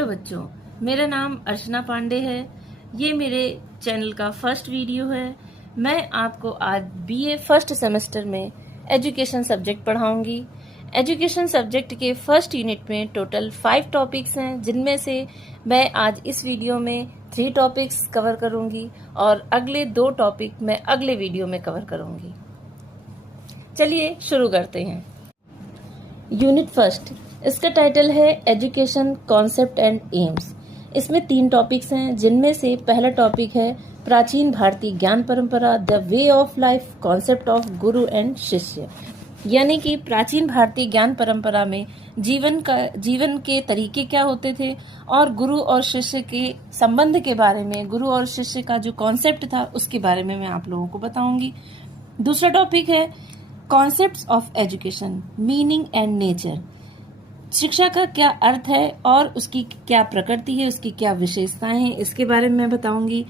Hello बच्चों, मेरा नाम अर्चना पांडे है। ये मेरे चैनल का फर्स्ट वीडियो है। मैं आपको आज बीए फर्स्ट सेमेस्टर में एजुकेशन सब्जेक्ट पढ़ाऊंगी। एजुकेशन सब्जेक्ट के फर्स्ट यूनिट में टोटल 5 टॉपिक्स हैं, जिनमें से मैं आज इस वीडियो में 3 टॉपिक्स कवर करूंगी और अगले 2 टॉपिक मैं अगले वीडियो में कवर करूंगी। चलिए शुरू करते हैं। यूनिट फर्स्ट, इसका टाइटल है एजुकेशन कॉन्सेप्ट एंड एम्स। इसमें 3 टॉपिक्स हैं, जिनमें से पहला टॉपिक है प्राचीन भारतीय ज्ञान परंपरा, the way of life, concept of Guru and शिष्य। यानी कि प्राचीन भारतीय ज्ञान परंपरा में जीवन के तरीके क्या होते थे और गुरु और शिष्य के संबंध के बारे में, गुरु और शिष्य का जो कॉन्सेप्ट था उसके बारे में मैं आप लोगों को बताऊंगी। दूसरा टॉपिक है concepts of education, meaning and nature. शिक्षा का क्या अर्थ है और उसकी क्या प्रकृति है, उसकी क्या विशेषताएं हैं, इसके बारे में मैं बताऊंगी।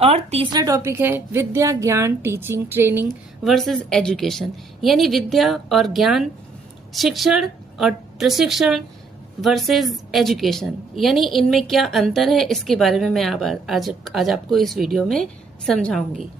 और तीसरा टॉपिक है विद्या, ज्ञान, टीचिंग, ट्रेनिंग वर्सेस एजुकेशन। यानी विद्या और ज्ञान, शिक्षण और प्रशिक्षण वर्सेस एजुकेशन, यानी इनमें क्या अंतर है, इसके बारे में मैं आज आपको इस वीडियो में समझाऊंगी।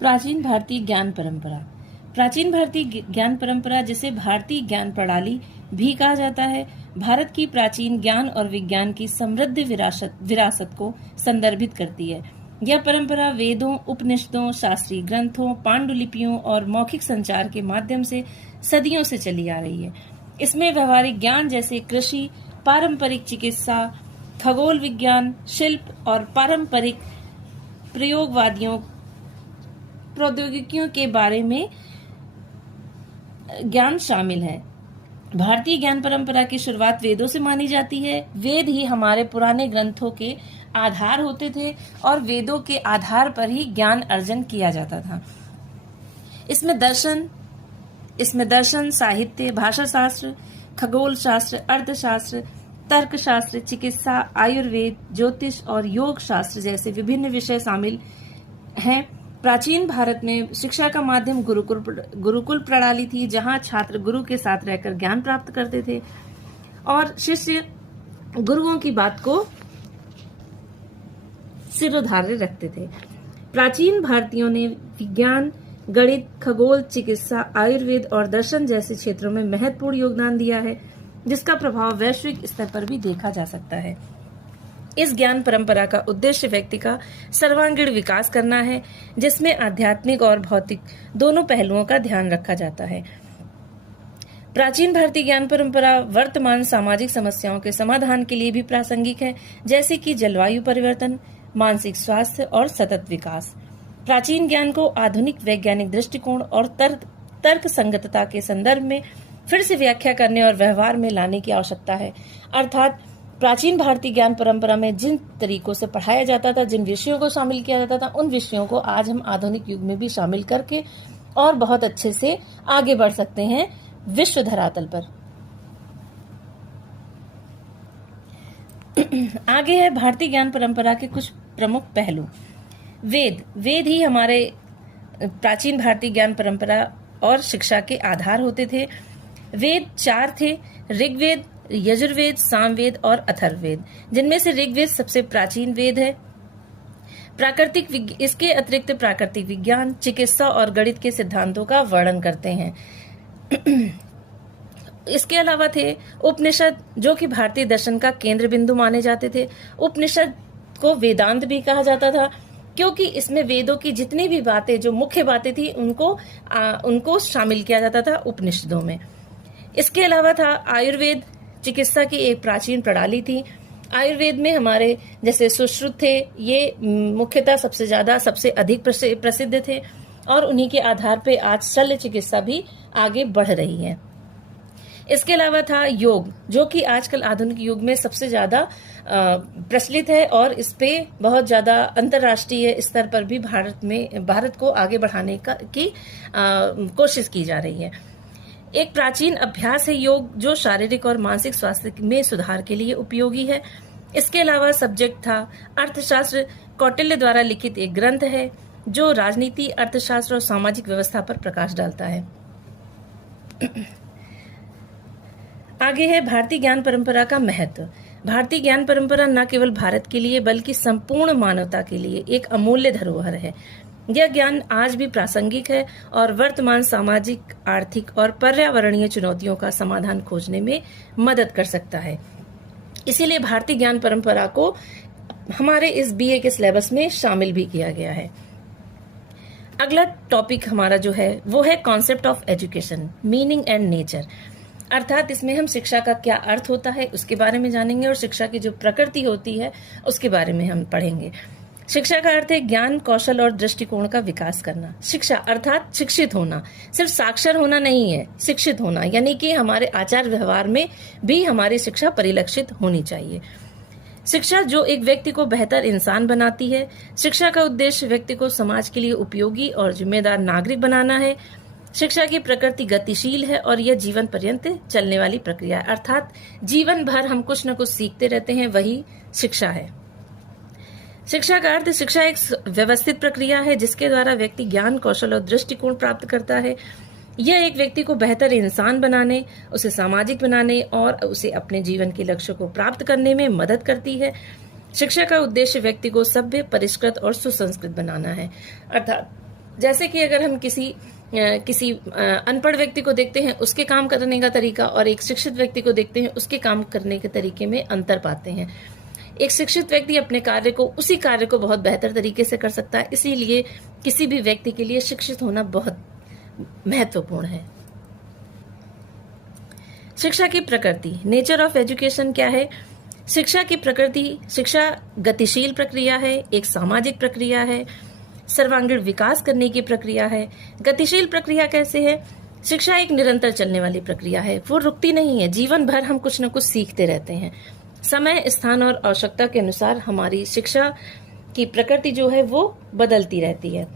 प्राचीन भारतीय ज्ञान परंपरा। प्राचीन भारतीय ज्ञान परंपरा, जिसे भारतीय ज्ञान प्रणाली भी कहा जाता है, भारत की प्राचीन ज्ञान और विज्ञान की समृद्ध विरासत को संदर्भित करती है। यह परंपरा वेदों, उपनिषदों, शास्त्रीय ग्रंथों, पांडुलिपियों और मौखिक संचार के माध्यम से सदियों से चली आ रही है। इसमें व्यवहारिक ज्ञान जैसे कृषि, पारंपरिक चिकित्सा, खगोल विज्ञान, शिल्प और पारंपरिक प्रयोगवादियों प्रौद्योगिकियों के बारे में ज्ञान शामिल है। भारतीय ज्ञान परंपरा की शुरुआत वेदों से मानी जाती है। वेद ही हमारे पुराने ग्रंथों के आधार होते थे और वेदों के आधार पर ही ज्ञान अर्जन किया जाता था। इसमें दर्शन, साहित्य, भाषा शास्त्र, खगोल शास्त्र, अर्थशास्त्र, तर्कशास्त्र, चिकित्सा, आयुर्वेद, ज्योतिष और योग शास्त्र जैसे विभिन्न विषय शामिल हैं। प्राचीन भारत में शिक्षा का माध्यम गुरुकुल प्रणाली थी, जहां छात्र गुरु के साथ रहकर ज्ञान प्राप्त करते थे और शिष्य गुरुओं की बात को सिरोधार्य रखते थे। प्राचीन भारतीयों ने विज्ञान, गणित, खगोल, चिकित्सा, आयुर्वेद और दर्शन जैसे क्षेत्रों में महत्वपूर्ण योगदान दिया है, जिसका प्रभाव वैश्विक स्तर पर भी देखा जा सकता है। इस ज्ञान परंपरा का उद्देश्य व्यक्ति का सर्वांगीण विकास करना है, जिसमें आध्यात्मिक और भौतिक दोनों पहलुओं का ध्यान रखा जाता है। प्राचीन भारतीय ज्ञान परंपरा वर्तमान सामाजिक समस्याओं के समाधान के लिए भी प्रासंगिक है, जैसे कि जलवायु परिवर्तन, मानसिक स्वास्थ्य और सतत विकास। प्राचीन ज्ञान को आधुनिक वैज्ञानिक दृष्टिकोण और तर्क संगतता के संदर्भ में फिर से व्याख्या करने और व्यवहार में लाने की आवश्यकता है। अर्थात प्राचीन भारतीय ज्ञान परंपरा में जिन तरीकों से पढ़ाया जाता था, जिन विषयों को शामिल किया जाता था, उन विषयों को आज हम आधुनिक युग में भी शामिल करके और बहुत अच्छे से आगे बढ़ सकते हैं विश्व धरातल पर। आगे है भारतीय ज्ञान परंपरा के कुछ प्रमुख पहलू। वेद ही हमारे प्राचीन भारतीय ज्ञान परंपरा और शिक्षा के आधार होते थे। वेद 4 थे: ऋग्वेद, यजुर्वेद, सामवेद और अथर्ववेद, जिनमें से ऋग्वेद सबसे प्राचीन वेद है। इसके अतिरिक्त प्राकृतिक विज्ञान, चिकित्सा और गणित के सिद्धांतों का वर्णन करते हैं। इसके अलावा थे उपनिषद, जो कि भारतीय दर्शन का केंद्र बिंदु माने जाते थे। उपनिषद को वेदांत भी कहा जाता था, क्योंकि इसमें वेदों की जितनी भी बातें, जो मुख्य बातें थी, उनको शामिल किया जाता था उपनिषदों में। इसके अलावा था आयुर्वेद, चिकित्सा की एक प्राचीन प्रणाली थी। आयुर्वेद में हमारे जैसे सुश्रुत थे, ये मुख्यतः सबसे अधिक प्रसिद्ध थे और उन्हीं के आधार पे आज शल्य चिकित्सा भी आगे बढ़ रही है। इसके अलावा था योग, जो कि आजकल आधुनिक युग में सबसे ज्यादा प्रचलित है और इस पे बहुत ज्यादा अंतर्राष्ट्रीय स्तर पर भी भारत को आगे बढ़ाने की कोशिश की जा रही है। एक प्राचीन अभ्यास है योग, जो शारीरिक और मानसिक स्वास्थ्य में सुधार के लिए उपयोगी है। इसके अलावा सब्जेक्ट था अर्थशास्त्र, कौटिल्य द्वारा लिखित एक ग्रंथ है जो राजनीति, अर्थशास्त्र और सामाजिक व्यवस्था पर प्रकाश डालता है। आगे है भारतीय ज्ञान परंपरा का महत्व। भारतीय ज्ञान परंपरा न केवल भारत के लिए बल्कि संपूर्ण मानवता के लिए एक अमूल्य धरोहर है। यह ज्ञान आज भी प्रासंगिक है और वर्तमान सामाजिक, आर्थिक और पर्यावरणीय चुनौतियों का समाधान खोजने में मदद कर सकता है। इसीलिए भारतीय ज्ञान परंपरा को हमारे इस बीए के सिलेबस में शामिल भी किया गया है। अगला टॉपिक हमारा जो है वो है concept of education, meaning and nature. अर्थात इसमें हम शिक्षा का क्या अर्थ होता है उसके बारे में जानेंगे और शिक्षा की जो प्रकृति होती है उसके बारे में हम पढ़ेंगे। शिक्षा का अर्थ है ज्ञान, कौशल और दृष्टिकोण का विकास करना। शिक्षा अर्थात शिक्षित होना, सिर्फ साक्षर होना नहीं है, शिक्षित होना, यानी कि हमारे आचार व्यवहार में भी हमारी शिक्षा परिलक्षित होनी चाहिए। शिक्षा जो एक व्यक्ति को बेहतर इंसान बनाती है। शिक्षा का उद्देश्य व्यक्ति को समाज के लिए उपयोगी और जिम्मेदार नागरिक बनाना है। शिक्षा की प्रकृति गतिशील है और यह जीवन पर्यंत चलने वाली प्रक्रिया है, अर्थात जीवन भर हम कुछ न कुछ सीखते रहते हैं, वही शिक्षा है। शिक्षा का अर्थ, शिक्षा एक व्यवस्थित प्रक्रिया है जिसके द्वारा व्यक्ति ज्ञान, कौशल और दृष्टिकोण प्राप्त करता है। यह एक व्यक्ति को बेहतर इंसान बनाने, उसे सामाजिक बनाने और उसे अपने जीवन के लक्ष्य को प्राप्त करने में मदद करती है। शिक्षा का उद्देश्य व्यक्ति को सभ्य, परिष्कृत और सुसंस्कृत बनाना है। अर्थात जैसे कि अगर हम किसी अनपढ़ व्यक्ति को देखते हैं, उसके काम करने का तरीका, और एक शिक्षित व्यक्ति को देखते हैं, उसके काम करने के तरीके में अंतर पाते हैं। एक शिक्षित व्यक्ति अपने उसी कार्य को बहुत बेहतर तरीके से कर सकता है। इसीलिए किसी भी व्यक्ति के लिए शिक्षित होना बहुत महत्वपूर्ण है। शिक्षा की प्रकृति, नेचर ऑफ एजुकेशन क्या है? शिक्षा की प्रकृति, शिक्षा गतिशील प्रक्रिया है, एक सामाजिक प्रक्रिया है, सर्वांगीण विकास करने की प्रक्रिया है। गतिशील प्रक्रिया कैसे है? शिक्षा एक निरंतर चलने वाली प्रक्रिया है, वो रुकती नहीं है। जीवन भर हम कुछ न कुछ सीखते रहते हैं। समय, स्थान और आवश्यकता के अनुसार हमारी शिक्षा की प्रकृति जो है वो बदलती रहती है।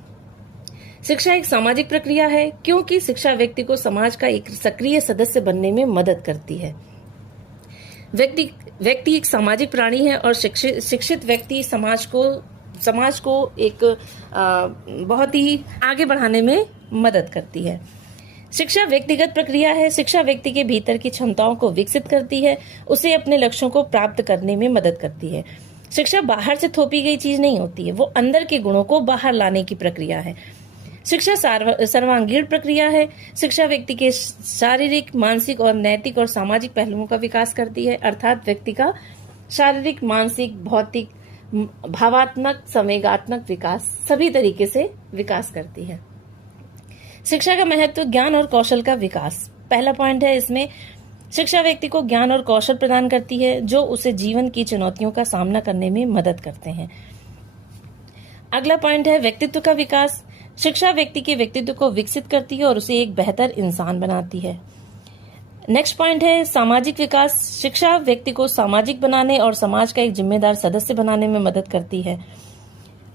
शिक्षा एक सामाजिक प्रक्रिया है क्योंकि शिक्षा व्यक्ति को समाज का एक सक्रिय सदस्य बनने में मदद करती है। व्यक्ति एक सामाजिक प्राणी है और शिक्षित व्यक्ति समाज को एक बहुत ही आगे बढ़ाने में मदद करती है। शिक्षा व्यक्तिगत प्रक्रिया है। शिक्षा व्यक्ति के भीतर की क्षमताओं को विकसित करती है, उसे अपने लक्ष्यों को प्राप्त करने में मदद करती है। शिक्षा बाहर से थोपी गई चीज नहीं होती है, वो अंदर के गुणों को बाहर लाने की प्रक्रिया है। शिक्षा सर्वांगीण प्रक्रिया है। शिक्षा व्यक्ति के शारीरिक, मानसिक और नैतिक और सामाजिक पहलुओं का विकास करती है, अर्थात व्यक्ति का शारीरिक, मानसिक, भौतिक, भावात्मक, संवेगात्मक विकास सभी तरीके से विकास करती है। शिक्षा का महत्व, ज्ञान और कौशल का विकास। पहला पॉइंट है इसमें, शिक्षा व्यक्ति को ज्ञान और कौशल प्रदान करती है जो उसे जीवन की चुनौतियों का सामना करने में मदद करते हैं। अगला पॉइंट है व्यक्तित्व का विकास। शिक्षा व्यक्ति के व्यक्तित्व को विकसित करती है और उसे एक बेहतर इंसान बनाती है। नेक्स्ट पॉइंट है सामाजिक विकास। शिक्षा व्यक्ति को सामाजिक बनाने और समाज का एक जिम्मेदार सदस्य बनाने में मदद करती है।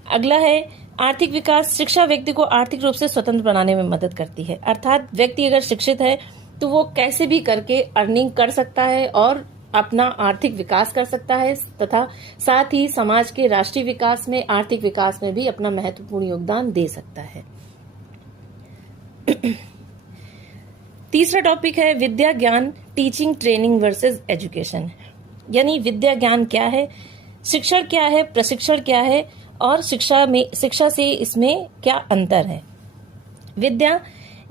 अगला है आर्थिक विकास। शिक्षा व्यक्ति को आर्थिक रूप से स्वतंत्र बनाने में मदद करती है, अर्थात व्यक्ति अगर शिक्षित है तो वो कैसे भी करके अर्निंग कर सकता है और अपना आर्थिक विकास कर सकता है तथा साथ ही समाज के राष्ट्रीय विकास में, आर्थिक विकास में भी अपना महत्वपूर्ण योगदान दे सकता है। तीसरा टॉपिक है विद्या ज्ञान, टीचिंग, ट्रेनिंग वर्सेस एजुकेशन। यानी विद्या ज्ञान क्या है, शिक्षण क्या है, प्रशिक्षण क्या है और शिक्षा से इसमें क्या अंतर है। विद्या,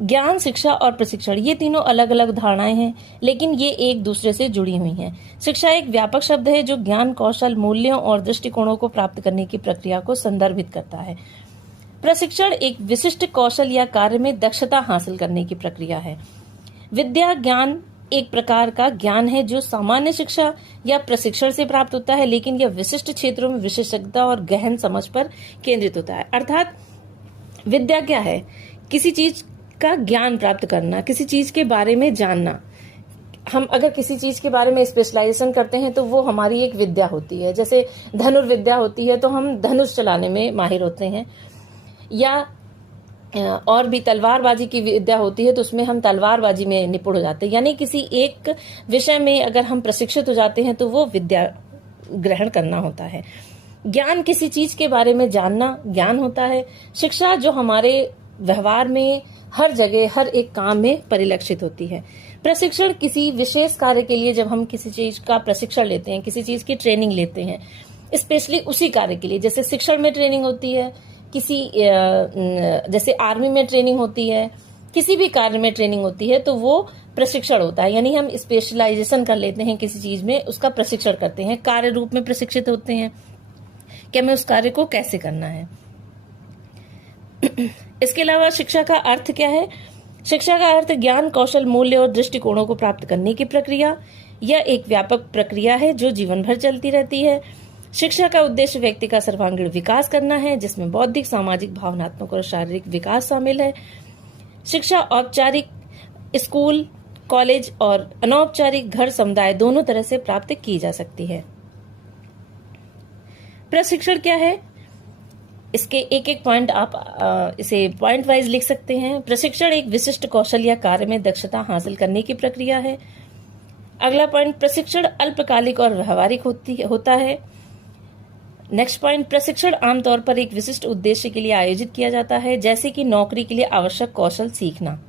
ज्ञान, शिक्षा और प्रशिक्षण ये तीनों अलग अलग धारणाएं हैं, लेकिन ये एक दूसरे से जुड़ी हुई हैं। शिक्षा एक व्यापक शब्द है जो ज्ञान, कौशल, मूल्यों और दृष्टिकोणों को प्राप्त करने की प्रक्रिया को संदर्भित करता है। प्रशिक्षण एक विशिष्ट कौशल या कार्य में दक्षता हासिल करने की प्रक्रिया है। विद्या ज्ञान एक प्रकार का ज्ञान है जो सामान्य शिक्षा या प्रशिक्षण से प्राप्त होता है, लेकिन यह विशिष्ट क्षेत्रों में विशेषज्ञता और गहन समझ पर केंद्रित होता है। अर्थात विद्या क्या है? किसी चीज का ज्ञान प्राप्त करना, किसी चीज के बारे में जानना। हम अगर किसी चीज के बारे में स्पेशलाइजेशन करते हैं तो वो हमारी एक विद्या होती है। जैसे धनुर्विद्या होती है तो हम धनुष चलाने में माहिर होते हैं, या और भी तलवारबाजी की विद्या होती है तो उसमें हम तलवारबाजी में निपुण हो जाते हैं। यानी किसी एक विषय में अगर हम प्रशिक्षित हो जाते हैं तो वो विद्या ग्रहण करना होता है। ज्ञान किसी चीज के बारे में जानना ज्ञान होता है। शिक्षा जो हमारे व्यवहार में हर जगह, हर एक काम में परिलक्षित होती है। प्रशिक्षण किसी विशेष कार्य के लिए जब हम किसी चीज का प्रशिक्षण लेते हैं, किसी चीज की ट्रेनिंग लेते हैं, स्पेशली उसी कार्य के लिए, जैसे शिक्षण में ट्रेनिंग होती है, किसी जैसे आर्मी में ट्रेनिंग होती है, किसी भी कार्य में ट्रेनिंग होती है, तो वो प्रशिक्षण होता है। यानी हम स्पेशलाइजेशन कर लेते हैं किसी चीज में, उसका प्रशिक्षण करते हैं, कार्य रूप में प्रशिक्षित होते हैं कि हमें उस कार्य को कैसे करना है। इसके अलावा शिक्षा का अर्थ क्या है? शिक्षा का अर्थ ज्ञान, कौशल, मूल्य और दृष्टिकोणों को प्राप्त करने की प्रक्रिया। यह एक व्यापक प्रक्रिया है जो जीवन भर चलती रहती है। शिक्षा का उद्देश्य व्यक्ति का सर्वांगीण विकास करना है, जिसमें बौद्धिक, सामाजिक, भावनात्मक और शारीरिक विकास शामिल है। शिक्षा औपचारिक स्कूल, कॉलेज और अनौपचारिक घर, समुदाय दोनों तरह से प्राप्त की जा सकती है। प्रशिक्षण क्या है? इसके एक एक पॉइंट आप इसे पॉइंट वाइज लिख सकते हैं। प्रशिक्षण एक विशिष्ट कौशल या कार्य में दक्षता हासिल करने की प्रक्रिया है। अगला पॉइंट, प्रशिक्षण अल्पकालिक और व्यवहारिक होता है। नेक्स्ट पॉइंट, प्रशिक्षण आमतौर पर एक विशिष्ट उद्देश्य के लिए आयोजित किया जाता है, जैसे कि नौकरी के लिए आवश्यक कौशल सीखना।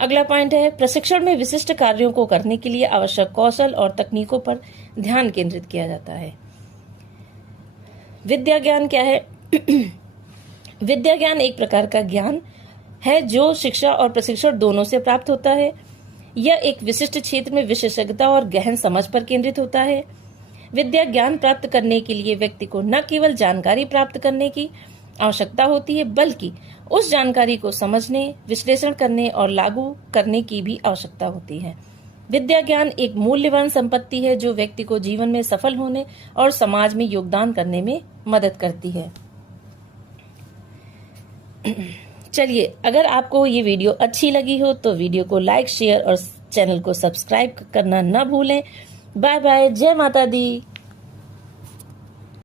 अगला पॉइंट है, प्रशिक्षण में विशिष्ट कार्यों को करने के लिए आवश्यक कौशल और तकनीकों पर ध्यान केंद्रित किया जाता है। विद्या ज्ञान क्या है? विद्या ज्ञान एक प्रकार का ज्ञान है जो शिक्षा और प्रशिक्षण दोनों से प्राप्त होता है। यह एक विशिष्ट क्षेत्र में विशेषज्ञता और गहन समझ पर केंद्रित होता है। विद्या ज्ञान प्राप्त करने के लिए व्यक्ति को न केवल जानकारी प्राप्त करने की आवश्यकता होती है, बल्कि उस जानकारी को समझने, विश्लेषण करने और लागू करने की भी आवश्यकता होती है। विद्या ज्ञान एक मूल्यवान संपत्ति है जो व्यक्ति को जीवन में सफल होने और समाज में योगदान करने में मदद करती है। चलिए, अगर आपको ये वीडियो अच्छी लगी हो तो वीडियो को लाइक, शेयर और चैनल को सब्सक्राइब करना न भूलें। बाय बाय, जय माता दी।